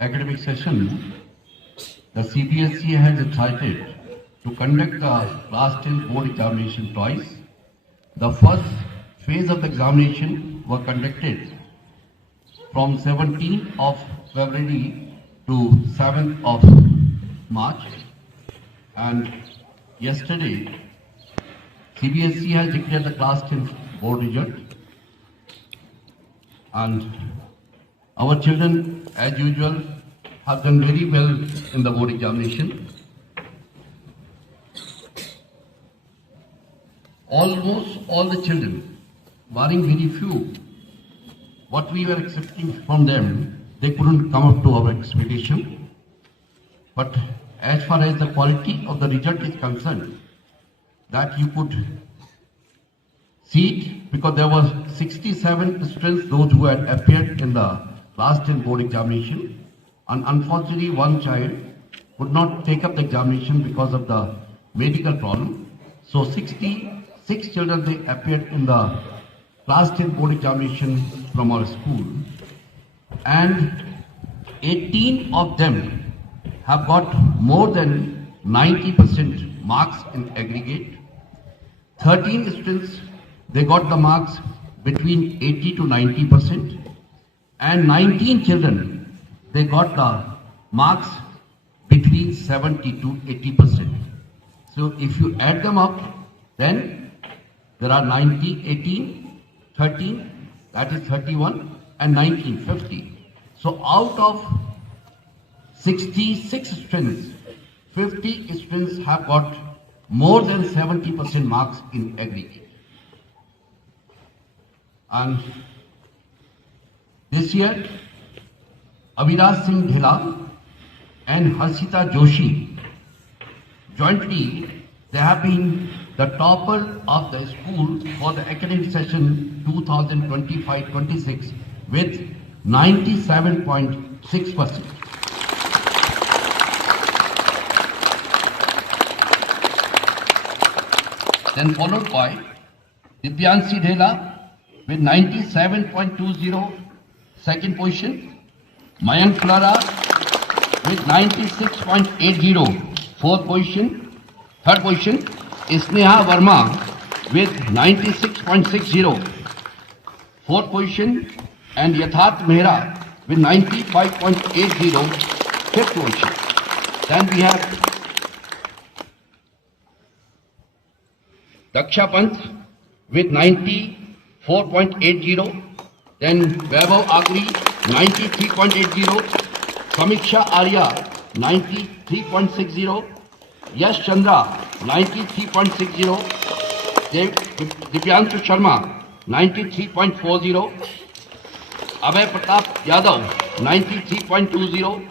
academic session, the CBSE has decided to conduct the class 10 board examination twice. The first phase of the examination was conducted from 17th of February to 7th of March, and yesterday CBSE has declared the class 10 board result, and our children, as usual, have done very well in the board examination. Almost all the children, barring very few, what we were expecting from them, they couldn't come up to our expectation. But as far as the quality of the result is concerned, that you could see it, because there were 67 students, those who had appeared in the class 10 board examination, and unfortunately one child could not take up the examination because of the medical problem. So 66 children, they appeared in the class 10 board examination from our school, and 18 of them have got more than 90% marks in aggregate. 13 students, they got the marks between 80 to 90%, and 19 children, they got the marks between 70 to 80%. So if you add them up, then there are 90, 18, 13, that is 31, and 19, 50. So out of 66 students, 50 students have got more than 70% marks in aggregate. And this year, Abhiraj Singh Dhela and Harshita Joshi, jointly, they have been the topper of the school for the academic session 2025-26 with 97.6%. Then followed by Divyanshi Dhela with 97.20, second position. Mayank Flora with 96.80, fourth position. Third position, Sneha Verma with 96.60, fourth position. And Yatharth Mehra with 95.80, fifth position. Then we have Daksha Pant with 94.80, then Vaibhav Agri 93.80, Samiksha Arya 93.60, Yash Chandra 93.60, Divyanshu Sharma 93.40, Abhay Pratap Yadav 93.20,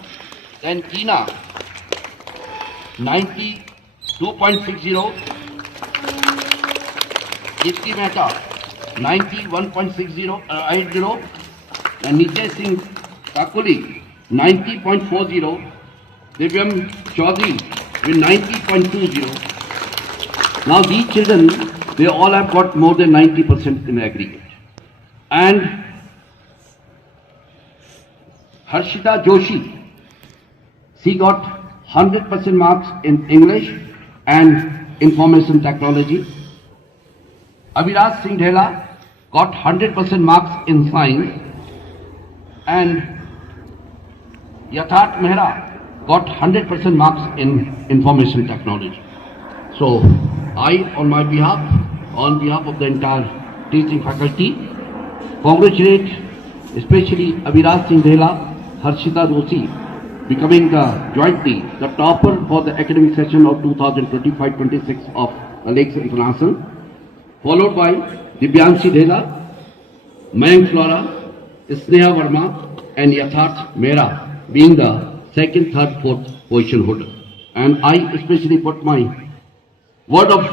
then Tina 92.60, Jyoti Mehta 91.80, and Nijay Singh Kakuli 90.40, Divyam Chaudhary with 90.20. Now these children, they all have got more than 90% in aggregate. And Harshita Joshi, she got 100% marks in English and Information Technology. Abhiraj Singh Dhela got 100% marks in Science, and Yatharth Mehra got 100% marks in Information Technology. So I, on behalf of the entire teaching faculty, congratulate especially Abhiraj Singh Dhela, Harshita Joshi, becoming jointly the topper for the academic session of 2025-26 of Lakes International, followed by Divyanshi Dhela, Mayank Flora, Sneha Verma, and Yatharth Mehra being the second, third, fourth position holder. And I especially put my word of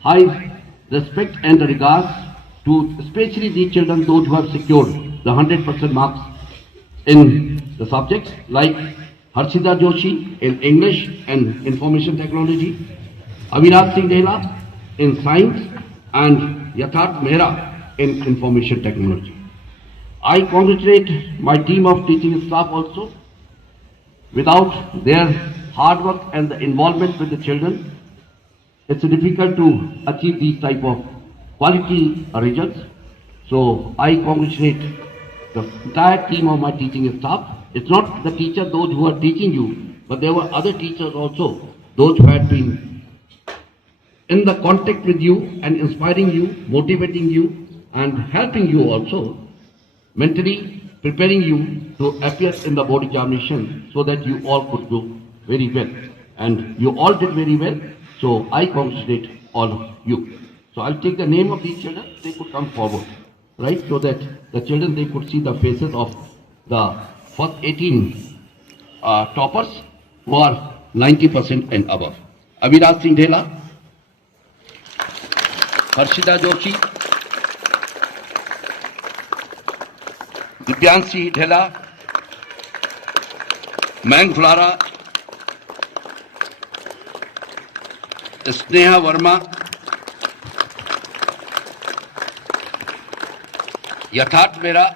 high respect and regards to especially these children, those who have secured the 100% marks in the subjects like Harshita Joshi in English and Information Technology, Abhiraj Singh Dhela in Science, and Yatharth Mehra in Information Technology. I congratulate my team of teaching staff also. Without their hard work and the involvement with the children, it's difficult to achieve these type of quality results. So I congratulate the entire team of my teaching staff. It's not the teacher, those who are teaching you, but there were other teachers also, those who had been in the contact with you and inspiring you, motivating you, and helping you also, mentally preparing you to appear in the board examination so that you all could do very well. And you all did very well, so I congratulate all of you. So I'll take the name of these children, they could come forward, right, so that the children, they could see the faces of the first 18 toppers who are 90% and above. Aviraj Singh Dhela, Harshita Joshi, Divyanshi Dhela, Mayank Fulara, Sneha Verma, Yatharth Mehra,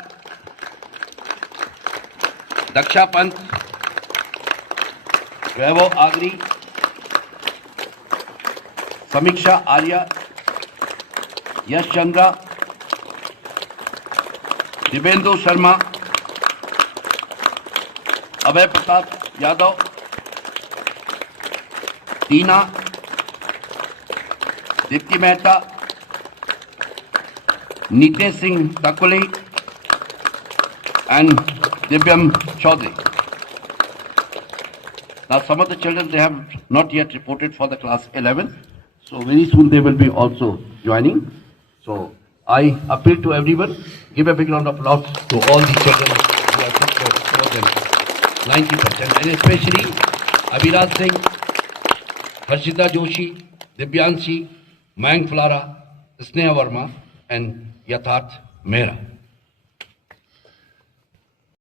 Daksha Pant, Vaibhav Agri, Samiksha Arya, Yash Chandra, Divendu Sharma, Abhay Pratap Yadav, Tina, Dipti Mehta, Nitesh Singh Takule, and Divyam Chaudhary. Now some of the children, they have not yet reported for the class 11, so very soon they will be also joining. So I appeal to everyone, give a big round of applause to all the children who have took more than 90%, and especially Aviraj Singh, Harshita Joshi, Divyanshi, Mayank Fulara, Sneha Verma, and Yatharth Mehra.